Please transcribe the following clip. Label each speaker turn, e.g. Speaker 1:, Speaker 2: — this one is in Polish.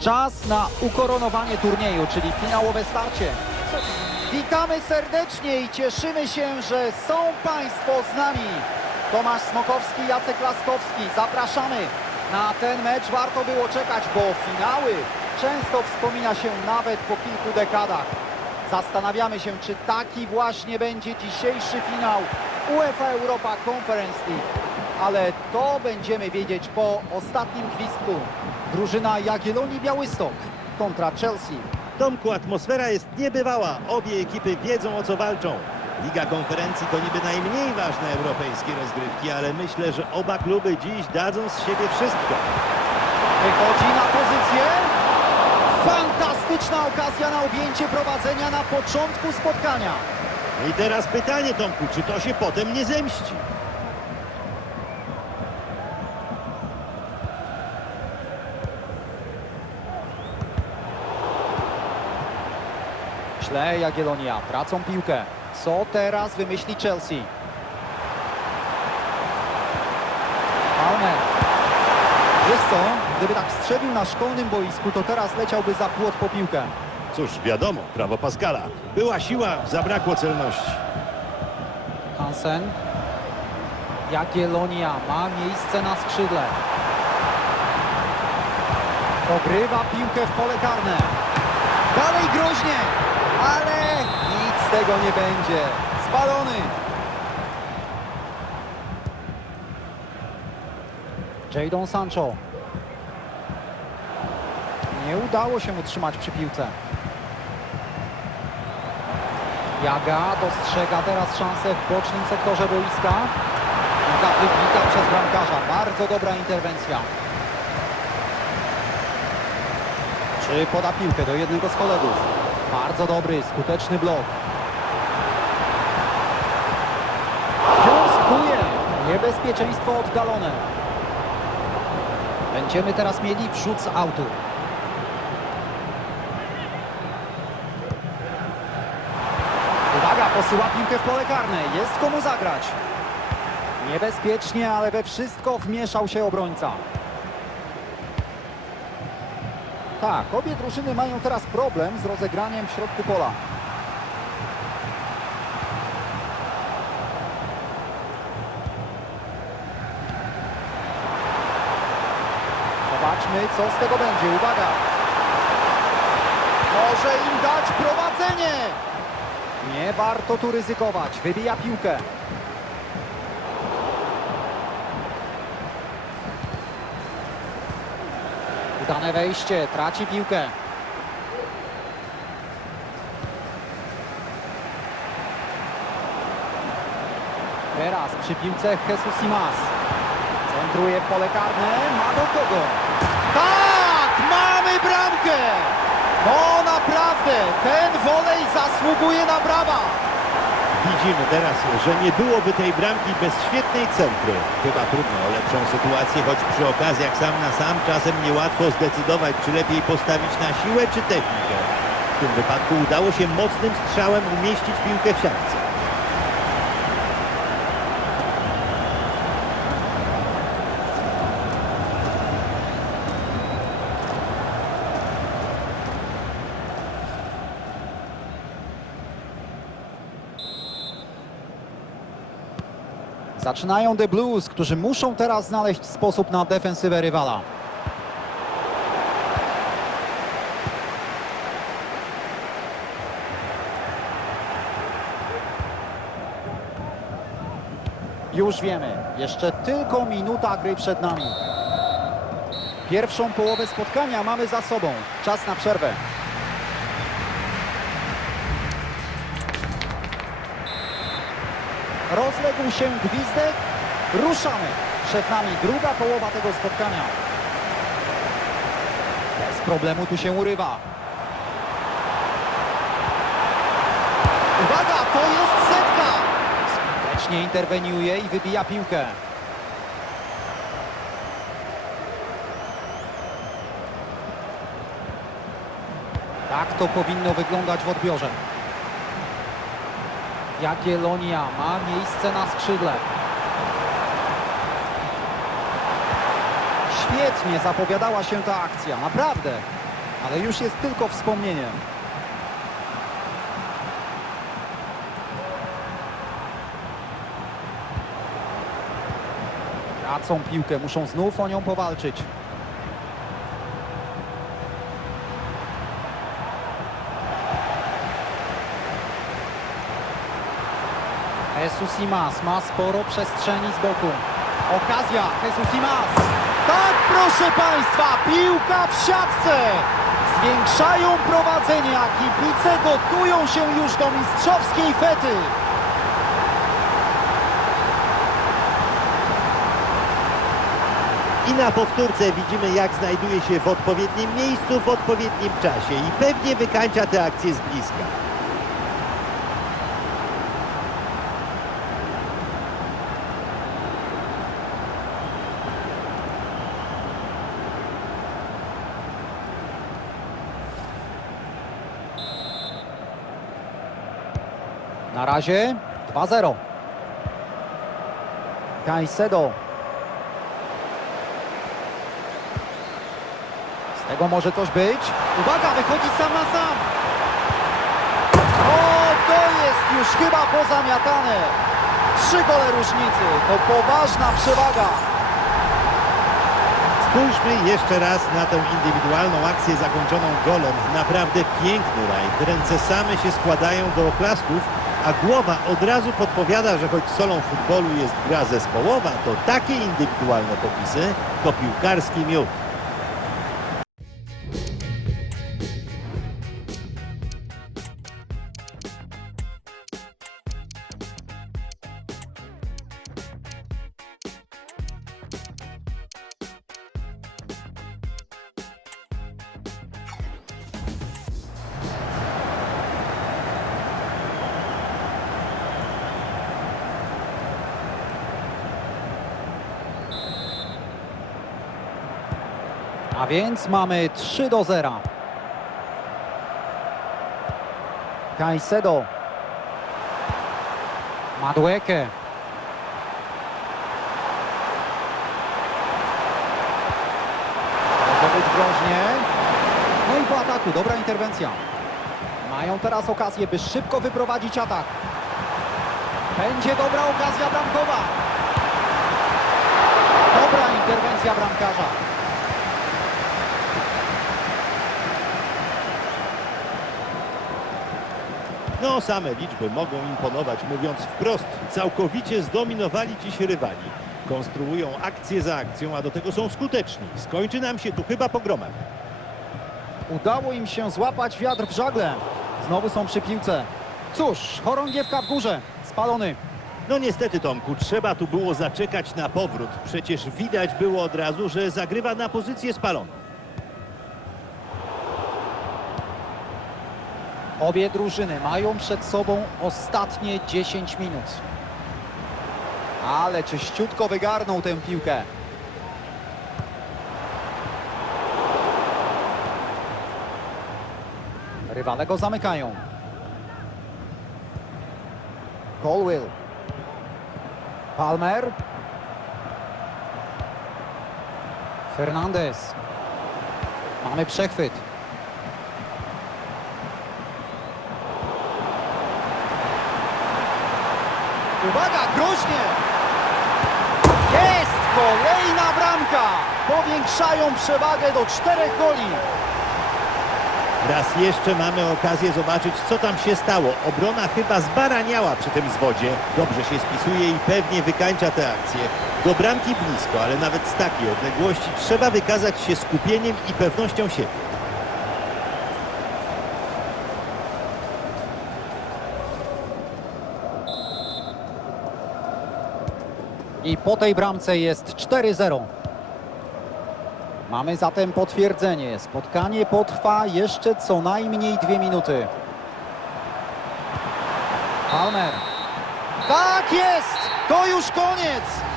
Speaker 1: Czas na ukoronowanie turnieju, czyli finałowe starcie. Witamy serdecznie i cieszymy się, że są Państwo z nami. Tomasz Smokowski, Jacek Laskowski. Zapraszamy. Na ten mecz warto było czekać, bo finały często wspomina się nawet po kilku dekadach. Zastanawiamy się, czy taki właśnie będzie dzisiejszy finał UEFA Europa Conference League. Ale to będziemy wiedzieć po ostatnim gwizdku. Drużyna Jagiellonii Białystok kontra Chelsea.
Speaker 2: Tomku, atmosfera jest niebywała. Obie ekipy wiedzą o co walczą. Liga konferencji to niby najmniej ważne europejskie rozgrywki, ale myślę, że oba kluby dziś dadzą z siebie wszystko.
Speaker 1: Wychodzi na pozycję. Fantastyczna okazja na objęcie prowadzenia na początku spotkania.
Speaker 2: I teraz pytanie, Tomku, czy to się potem nie zemści?
Speaker 1: Źle Jagiellonia, tracą piłkę. Co teraz wymyśli Chelsea? Palmer. Wiesz co, gdyby tak strzelił na szkolnym boisku, to teraz leciałby za płot po piłkę.
Speaker 2: Cóż, wiadomo, prawo Pascala. Była siła, zabrakło celności.
Speaker 1: Hansen. Jagiellonia ma miejsce na skrzydle. Pogrywa piłkę w pole karne. Dalej groźnie, ale nic z tego nie będzie. Spalony. Jadon Sancho. Nie udało się utrzymać przy piłce. Jaga dostrzega teraz szansę w bocznym sektorze boiska. Piłka wybita przez bramkarza. Bardzo dobra interwencja. Czy poda piłkę do jednego z kolegów? Bardzo dobry, skuteczny blok. Piąstkuje. Niebezpieczeństwo oddalone. Będziemy teraz mieli wrzut z autu. Uwaga, posyła piłkę w pole karne. Jest komu zagrać. Niebezpiecznie, ale we wszystko wmieszał się obrońca. Tak, obie drużyny mają teraz problem z rozegraniem w środku pola. Zobaczmy, co z tego będzie. Uwaga! Może im dać prowadzenie! Nie warto tu ryzykować. Wybija piłkę. Udane wejście. Traci piłkę. Teraz przy piłce Jesus Simas. Centruje pole karne. Ma do kogo? Tak! Mamy bramkę! No naprawdę, ten wolej zasługuje na brawa.
Speaker 2: Widzimy teraz, że nie byłoby tej bramki bez świetnej centry. Chyba trudno o lepszą sytuację, choć przy okazjach sam na sam czasem niełatwo zdecydować, czy lepiej postawić na siłę, czy technikę. W tym wypadku udało się mocnym strzałem umieścić piłkę w siatce.
Speaker 1: Zaczynają The Blues, którzy muszą teraz znaleźć sposób na defensywę rywala. Już wiemy, jeszcze tylko minuta gry przed nami. Pierwszą połowę spotkania mamy za sobą. Czas na przerwę. Rozległ się gwizdek. Ruszamy. Przed nami druga połowa tego spotkania. Bez problemu tu się urywa. Uwaga, to jest setka! Skutecznie interweniuje i wybija piłkę. Tak to powinno wyglądać w odbiorze. Jagiellonia ma miejsce na skrzydle. Świetnie zapowiadała się ta akcja, naprawdę. ale już jest tylko wspomnieniem. Tracą piłkę, muszą znów o nią powalczyć. Jesus Imas ma sporo przestrzeni z boku. Okazja, Jesus Imas. Tak, proszę Państwa, piłka w siatce. Zwiększają prowadzenie, a kibice gotują się już do mistrzowskiej fety.
Speaker 2: I na powtórce widzimy, jak znajduje się w odpowiednim miejscu, w odpowiednim czasie i pewnie wykańcza tę akcję z bliska.
Speaker 1: Na razie 2-0. Caicedo. Z tego może coś być. Uwaga, wychodzi sam na sam. O, to jest już chyba pozamiatane. Trzy gole różnicy. To poważna przewaga.
Speaker 2: Spójrzmy jeszcze raz na tę indywidualną akcję zakończoną golem. Naprawdę piękny rajd. Ręce same się składają do oklasków, a głowa od razu podpowiada, że choć solą futbolu jest gra zespołowa, to takie indywidualne popisy to piłkarski miód.
Speaker 1: A więc mamy 3 do 0. Caicedo. Madueke. Być groźnie. No i po ataku, dobra interwencja. Mają teraz okazję, by szybko wyprowadzić atak. Będzie dobra okazja bramkowa. Dobra interwencja bramkarza.
Speaker 2: No, same liczby mogą imponować, mówiąc wprost. Całkowicie zdominowali dziś rywali. Konstruują akcję za akcją, a do tego są skuteczni. Skończy nam się tu chyba pogromem.
Speaker 1: Udało im się złapać wiatr w żagle. Znowu są przy piłce. Cóż, chorągiewka w górze. Spalony.
Speaker 2: No niestety, Tomku, trzeba tu było zaczekać na powrót. Przecież widać było od razu, że zagrywa na pozycję spaloną.
Speaker 1: Obie drużyny mają przed sobą ostatnie 10 minut. Ale czyściutko wygarnął tę piłkę. Rywale go zamykają. Colwill. Palmer. Fernandez. Mamy przechwyt. Uwaga, groźnie! Jest kolejna bramka! Powiększają przewagę do czterech goli.
Speaker 2: Raz jeszcze mamy okazję zobaczyć, co tam się stało. Obrona chyba zbaraniała przy tym zwodzie. Dobrze się spisuje i pewnie wykańcza tę akcję. Do bramki blisko, ale nawet z takiej odległości trzeba wykazać się skupieniem i pewnością siebie.
Speaker 1: I po tej bramce jest 4-0. Mamy zatem potwierdzenie. Spotkanie potrwa jeszcze co najmniej dwie minuty. Palmer. Tak jest! To już koniec!